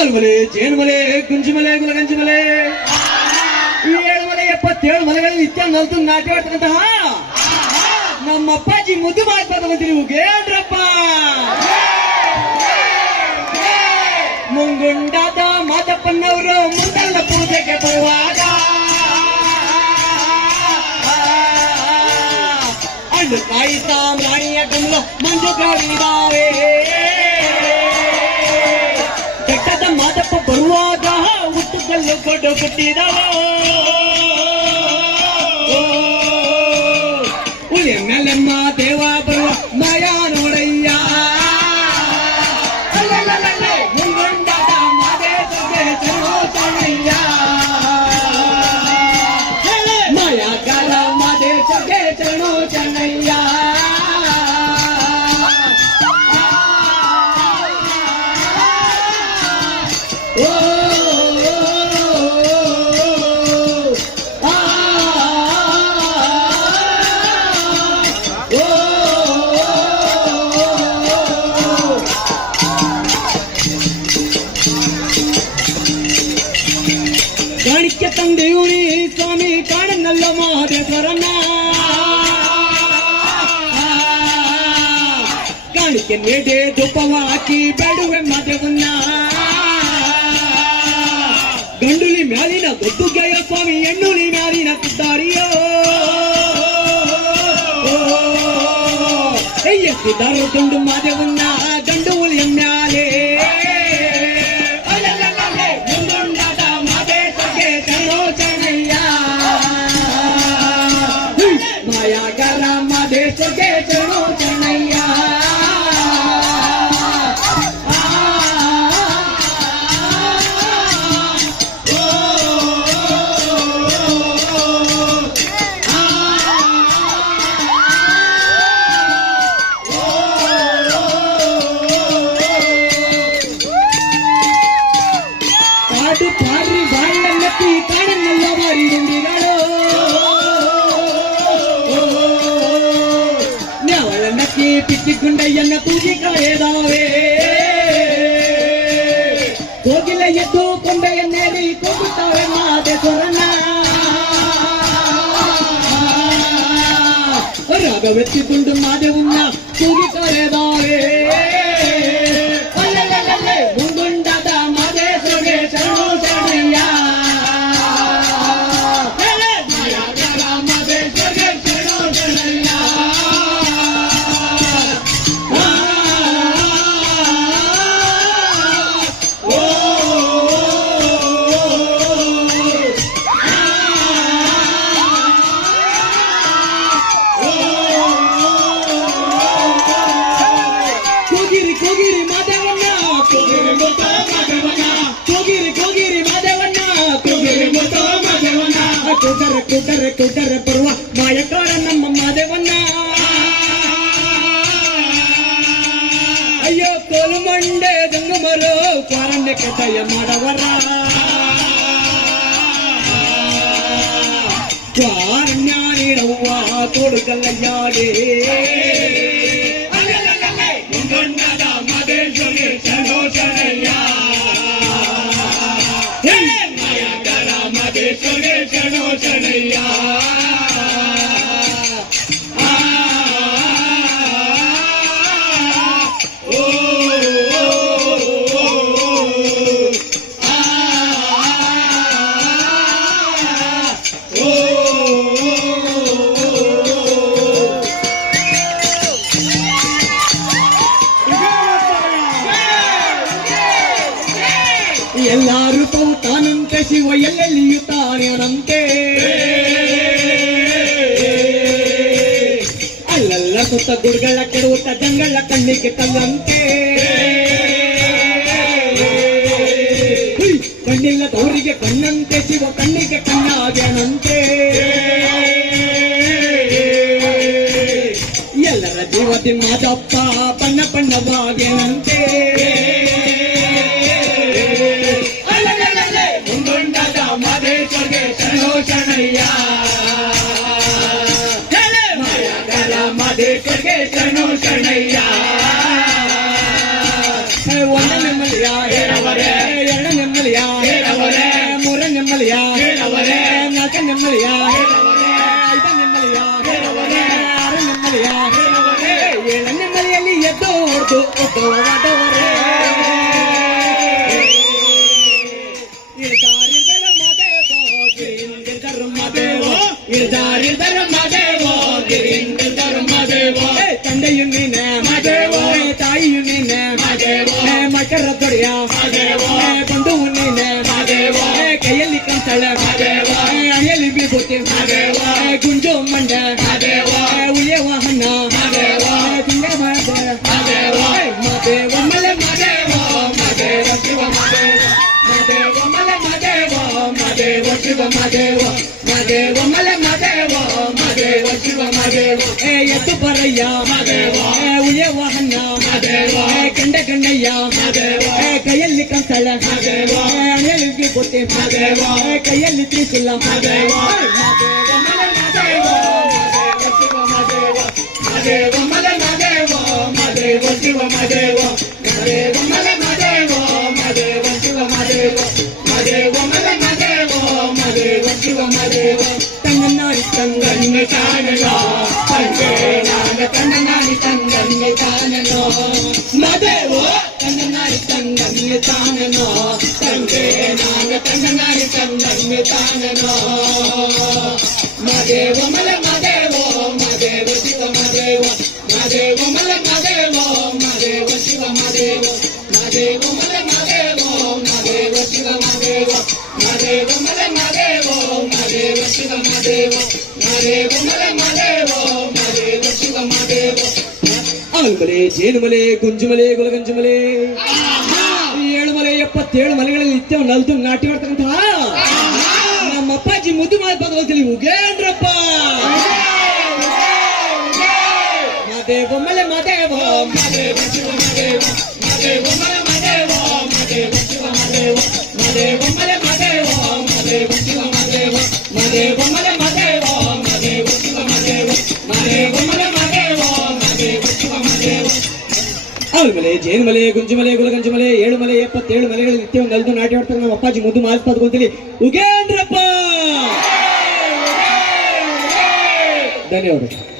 ಆಲ್ಮಲೆ ಜೇನುಮಲೆ ಗುಂಜಿಮಲೆ ಗುಲಗಂಜಿಮಲೆ ಈ ಏಳುಮಲೆ ಎಪ್ಪತ್ತೇಳು ಮಲೆಗಳಲ್ಲಿ ನಿತ್ಯ ನಲ್ತು ನಾಟ್ಯ ಆಡ್ತಕ್ಕಂತಹ ನಮ್ಮ ಅಪ್ಪಾಜಿ ಮುದ್ದು ಮಾಡ್ಬಾರ್ದು ನೀವು ಗೇಳ್ರಪ್ಪ ಮುಂಗುಂಡಾದ ಮಾದಪ್ಪನವರು ಮುಂದಲ್ಲ ಪೂಜೆಗೆ ಬರುವಾಗ ಹಣ್ಣು ಕಾಯಿ ಸಾಮ್ರಾಣಿಯ ಕಮಲ ಮಂಜು ಕವಿದಾವೆ ಹುಟ್ಟುಕಲ್ಲು ಕೊಟ್ಟು ಕೊಟ್ಟಿದವ ಎಮ್ಮೆಲೆಮ್ಮ ದೇವ ಬರುವ ಮಯ తందేవుడి స్వామి కాడనల్ల మహదేశ్వరన్న కాణిక నేడే దుప్పవాకి బెడువె మదవున్న గండులి మ్యాలిన దొద్దుగయ్య స్వామి ఎన్నులి మ్యాలిన సిద్ధారియో. ఎయ్య సిద్ధారు తుండు మదవున్న గండువులు ఎమ్మాలే. పిచ్చి గుండయ్యన్న పూజికలేదావే కోగిలయ్యతో కొండయ్యన్నేది కొడుతావన్నా దొరన్నా రాగవెత్తుకుండు మాదే ఉన్న పూజిక ಕೂಟರ ಕೂಟರ ಕೂಟರ ಬರುವ ಮಾಯಕಾರ ನಮ್ಮ ಮಾದೇವಣ್ಣ ಅಯ್ಯೋ ಕೋಲು ಮಂಡೆ ದಂಗು ಮರೋ ಕಾರಣ್ಯ ಕಥೆಯ ಮಾಡವರ ಕಾರಣ್ಯ ನೀಡವ್ವ ತೋಡುಗಲ್ಲಯ್ಯಾಗೆ ಎಲ್ಲಾರು ತಾನಂತೆ ಶಿವ ಎಲ್ಲೆಲ್ಲಿಯೂ ಅಲ್ಲೆಲ್ಲ ಅಲ್ಲಲ್ಲ ಸುತ್ತ ಗುಡ್ಗಳ ಕೆಡುತ್ತ ಜಂಗಳ ಕಣ್ಣಿಗೆ ತಲ್ಲಂತೆ. ಕಣ್ಣಿಲ್ಲ ತೋರಿಗೆ ಕಣ್ಣಂತೆ, ಶಿವ ಕಣ್ಣಿಗೆ ಕಣ್ಣಾಗ್ಯನಂತೆ ಎಲ್ಲರ ಜೀವದಿ ಮಾದಪ್ಪ ಬಣ್ಣ ಬಣ್ಣವಾಗ್ಯಾನಂತೆ கேட்கணும் கண்ணையா ஒன்ன நிம்மதியா ஏறவரே எண்ண நிம்மதியா ஏறவரே முறை நிம்மதியா ஏறவரே நக்க நிம்மதியா ஏறவரே ஐத நிம்மதியா ஏறவரே அரை நிம்மதியா ஏறவரே ஏழ நிம்மதிಯಲ್ಲಿ ಎದ್ದು ಹೊಡೆದು ಒಬ್ಬ yeah. கண்டையா உயவாக கண்ட கண்டையா கையல்லி கம்சல அயலுக்கு பொத்தே கையல்லி திரிசுல்லா மதேவா மதேவா மதேவா மதேவா மதேவா மதேவா ಮದೇವ ಮಲೆ ಮದೇವ ಮದೇವ ಶಿವ ಮದೇವ ಮಾದೇವ ಮಲೆ ಮದೇವ ಮದೇವ ಶಿವ ಮದೇವ ಮದೇವ ಮಲೆ ಮದೇವ ಮದೇವ ಶಿವ ಮದೇವ ಮದೇವ ಮಲೆ ಮದೇವ ಮದೇವ ಶಿವ ಮದೇವ ಆಲ್ಮಲೆ ಜೇನುಮಲೆ ಗುಂಜುಮಲೆ ಗುಲಗಂಜುಮಲೆ ಏಳು ಮಲೆ ಎಪ್ಪತ್ತೇಳು ಮಲೆಗಳಲ್ಲಿ ನಿತ್ಯ ನಲ್ದು ನಾಟಿ ಮಾಡ್ತಕ್ಕಂತಹ ನಮ್ಮ ಅಪ್ಪಾಜಿ ಮುದ್ದು ಮಾಡಿ ಪದದಲ್ಲಿ ಉಗೇಂದ್ರಪ್ಪ ಮಲೆ ಮತೆ ಓ ಮಧೇ ಮಧೇ ಮಧೇ ಮಲೆ ಮಧೇ ಓ ಮಧೇ ಮಲೆ ಮಲೆ ಮಲೆ ಮಲೆ ಮಲೆ ಏಳು ಮಲೆ 77 ಮಲೆಗಳು ನಿತ್ಯ ನಲ್ದು ನಾಟಿ ಹೊರತು ನಮ್ಮ ಅಪ್ಪಾಜಿ ಮುದ್ದು ಮಾತು ತದ್ಗೊಂದಿಲಿ ಉಗೆಂದ್ರಪ್ಪ! ಧನ್ಯವಾದಗಳು.